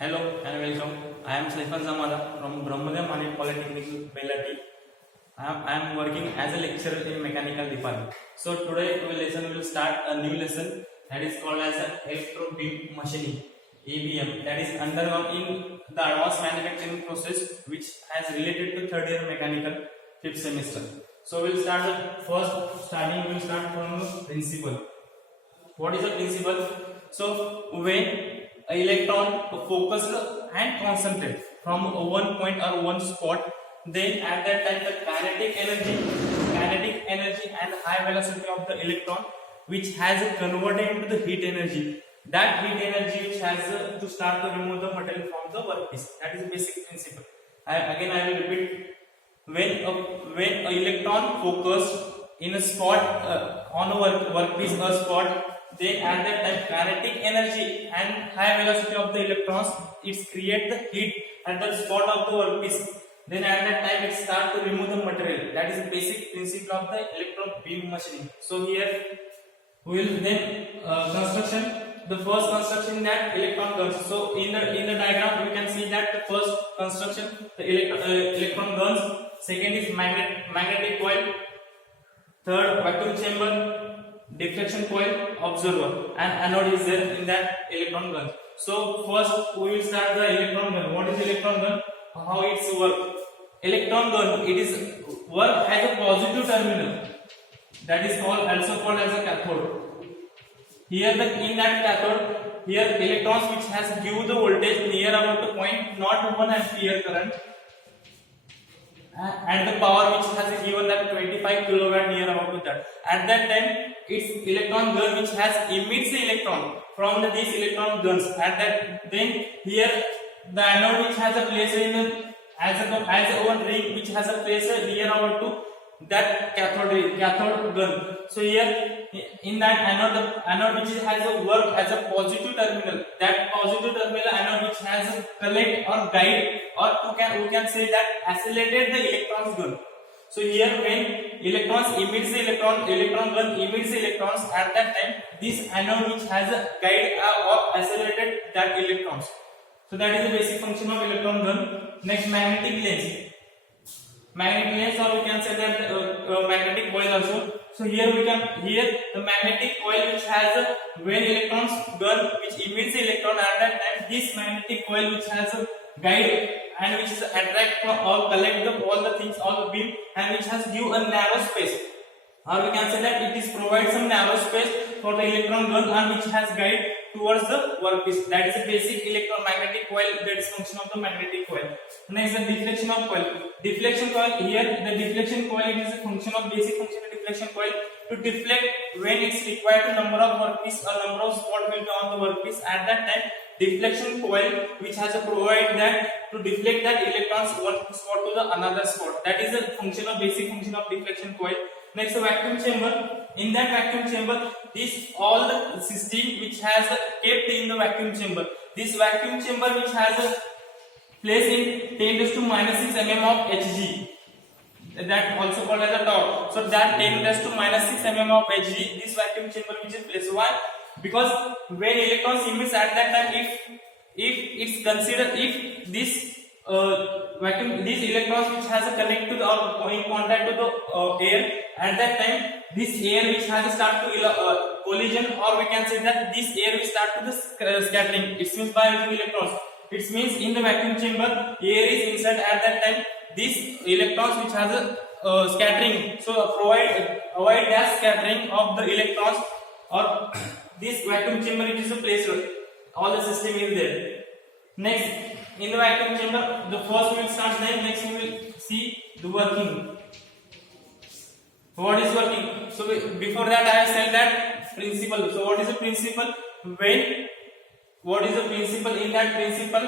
Hello and welcome. I am Jamadar from Brahmadam Polytechnic, Belati. I am working as a lecturer in mechanical department. So today we will start a new lesson that is called as an electron beam machining (EBM). That is undergone in the advanced manufacturing process, which has related to third year mechanical fifth semester. So we'll start the we'll start from the principle. What is the principle? So when an electron focused and concentrated from one point or one spot, then at that time the kinetic energy and high velocity of the electron, which has converted into the heat energy. That heat energy which has to start to remove the material from the workpiece. That is the basic principle. I will repeat. When a electron focused in a spot on a workpiece or spot, then at that time kinetic energy and high velocity of the electrons, it create the heat at the spot of the workpiece. Then at that time it start to remove the material. That is the basic principle of the electron beam machining. So here we will then construction. The first construction that electron guns. So in the diagram we can see that the first construction the electron guns. Second is magnetic coil. Third, vacuum chamber, deflection coil, observer, and anode is there in that electron gun. So first we will start the electron gun. What is electron gun? How it's work? Electron gun, it is work as a positive terminal. That is also called as a cathode. Here in that cathode, here electrons which has give the voltage near about the point, not 1 ampere current, and the power which has given that 25 kilowatt near about to that. At that time, it's electron gun which has emits the electron from these electron guns. At that, then here the anode which has a place in as one ring which has a place near about to that cathode gun. So here in that anode which has a work as a positive terminal. That positive terminal anode which has a collect or guide, or we can say that accelerated the electrons gun. So here when electrons emits the electron gun emits the electrons, at that time this anode which has a guide or accelerated that electrons. So that is the basic function of electron gun. Next, magnetic lens. Magnetic lens, or we can say that magnetic coil also. So here the magnetic coil which has when electrons gun which emits the electron, at that time this magnetic coil which has a guide and which is attract or collect all the things, all the beam, and which has give a narrow space, or we can say that it is provide some narrow space for the electron gun and which has guide towards the workpiece. That is the basic electromagnetic coil. That is function of the magnetic coil. Next, the deflection of coil. Deflection coil, here the deflection coil, it is a function of basic function of deflection coil to deflect when it's required to number of workpiece or number of spot will be on the workpiece. At that time deflection coil which has a provide that to deflect that electrons one spot to the another spot. That is the function of basic function of deflection coil. Next, the vacuum chamber. In that vacuum chamber, this all the system which has kept in the vacuum chamber. This vacuum chamber which has a place in 10 to minus 6 mm of Hg. That also called as a torque. So that 10 to minus 6 mm of Hg, this vacuum chamber which is placed. Why? Because when electrons emits at that time, if it's considered, if this vacuum, these electrons which has a connect to the or in contact to the air, at that time this air which has a start to collision, or we can say that this air will start to the scattering. It means by using electrons. It means in the vacuum chamber air is inside. At that time these electrons which has a scattering, so avoid that scattering of the electrons, or this vacuum chamber it is a place all the system is there. Next, in the vacuum chamber, the first we will start, then next we will see the working. What is working? So before that I have said that principle. So what is the principle? What is the principle? In that principle,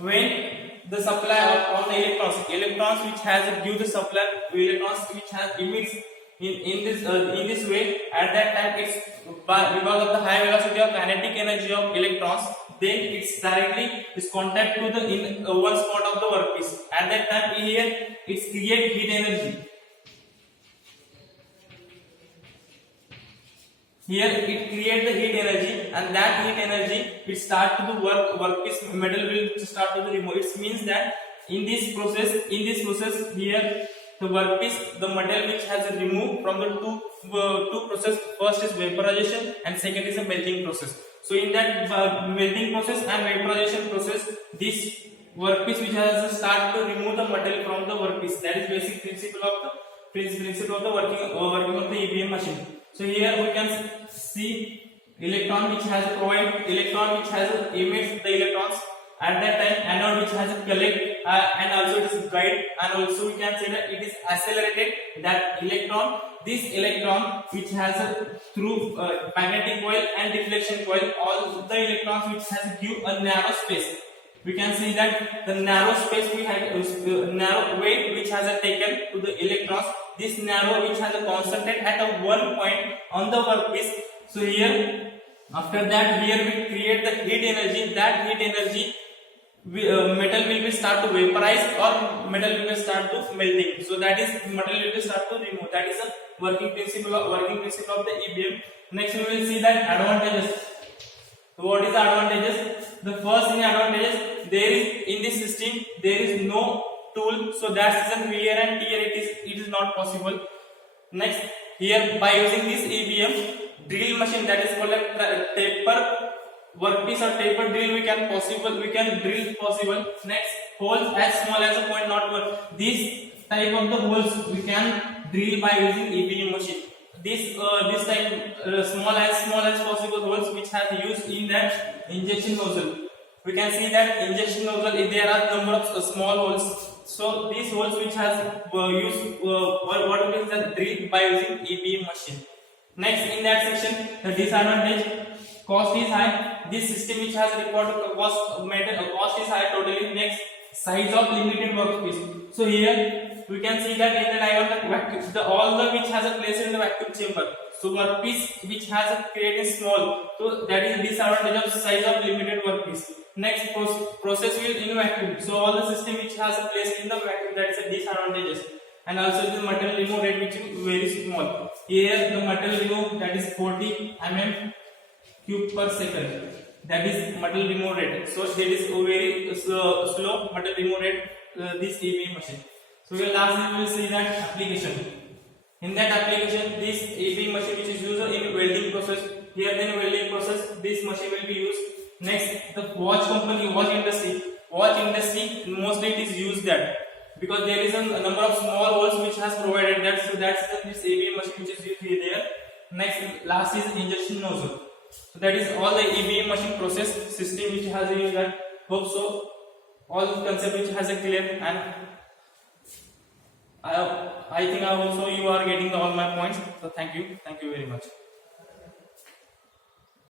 when the supply on the electrons which has give the supply electrons which has emits in this way, at that time it's because of the high velocity or kinetic energy of electrons, then it's directly is contact to the in one spot of the workpiece. At that time here it's create heat energy. here it create the heat energy, and that heat energy it start to the workpiece metal will start to the remove. It means that in this process here the workpiece, the metal which has removed from the two process. First is vaporization and second is a melting process. So in that melting process and vaporization process, this workpiece which has start to remove the metal from the workpiece. That is basic principle of the working of the EBM machine. So here we can see electron which has emits the electrons. At that time, anode which has a collect and also it is guide, and also we can say that it is accelerated. That electron, this electron which has a through magnetic coil and deflection coil, all the electrons which has give a narrow space. We can see that the narrow space we had narrow weight which has taken to the electrons. This narrow which has concentrated at a one point on the workpiece. So here, after that, here we create the heat energy. That heat energy, metal will be start to vaporize or metal will be start to melting. So that is metal will be start to remove. That is a working principle of the EBM. Next we will see that advantages. So what is the advantages? The first thing advantages, there is in this system there is no tool, so that is a wear and tear. It is not possible. Next, here by using this EBM drill machine, that is called a taper workpiece or taper drill, we can drill possible. Next, holes as small as a 0.01. This type of the holes we can drill by using EBM machine. This type small as possible holes which have used in that injection nozzle. We can see that injection nozzle, there are number of small holes. So these holes which has used what is the drill by using EBM machine. Next, in that section, the disadvantage, cost is high. This system which has recorded cost is high totally. Next, size of limited workpiece. So here we can see that in the diagram all the which has a place in the vacuum chamber. So workpiece which has a created small. So that is disadvantage of size of limited workpiece. Next, process will in vacuum. So all the system which has a place in the vacuum, that is a disadvantages. And also the metal remove rate which is very small. Here the metal remove, that is 40 mm cube per second. That is metal remove rate. So that is a very slow metal remove rate this EBM machine. So lastly we will see that application. In that application, this EBM machine which is used in welding process. Here in welding process, this machine will be used. Next, the watch industry mostly it is used that because there is a number of small holes which has provided that. So that's this EBM machine which is used here there. Next, last is injection nozzle. So that is all the EBM machine process system which has used that. Hope so all the concept which has a clear, and I think I hope so you are getting all my points. So thank you very much.